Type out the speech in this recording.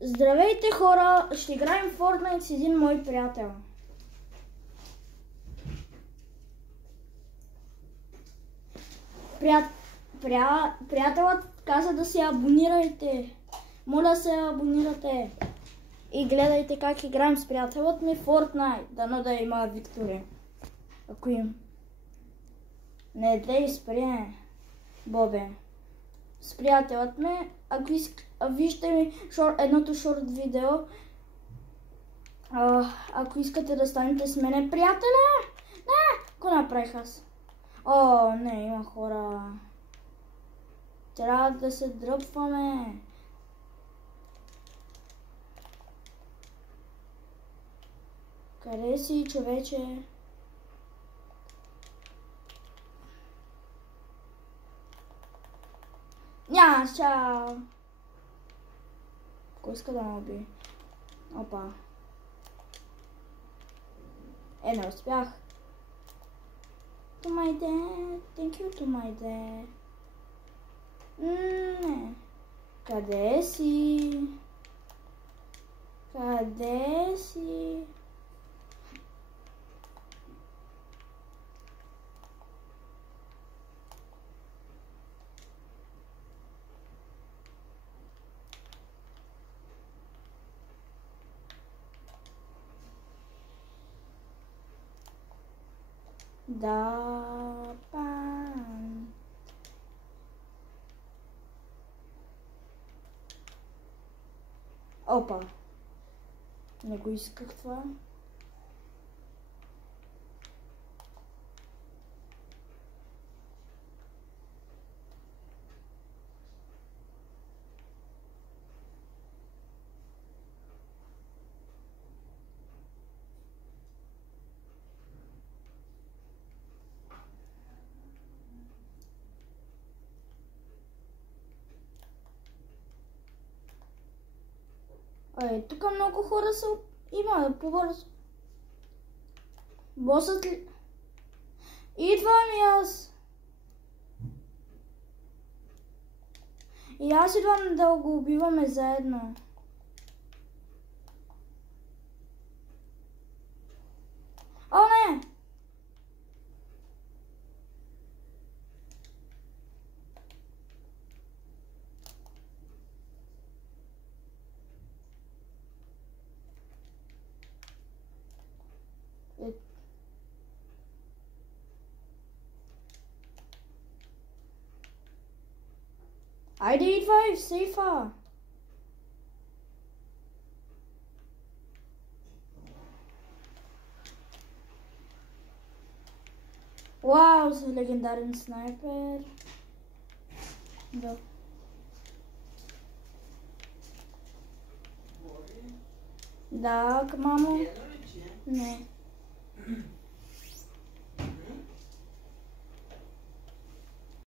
Здравейте хора, ще играем Fortnite с един мой приятел. Приятелът каза да се абонирайте. Моля се абонирате. И гледайте как играем с приятелът ми Fortnite. Дано да има виктория. Ако им. Не дей спре, Бобе. С приятелът ми, вижте ми едното шорт видео. Ако искате да станете с мене приятеля. Не, какво направих аз? О, не, има хора. Трябва да се дръпваме. Къде си, човече? Няма, чао! Кой иска да ме уби? Опа. Не успях. To my dad, thank you to my dad. Не. Къде си? Къде си? Да, пан. Опа. Не го исках това. Тук много хора са... Има, побързо. Босът ли... Идвам и аз. И аз идвам да го убиваме заедно. О, не! Айде, идвай, сейфа! Вау, с легендарен снайпер. Да. Да, мамо. Не.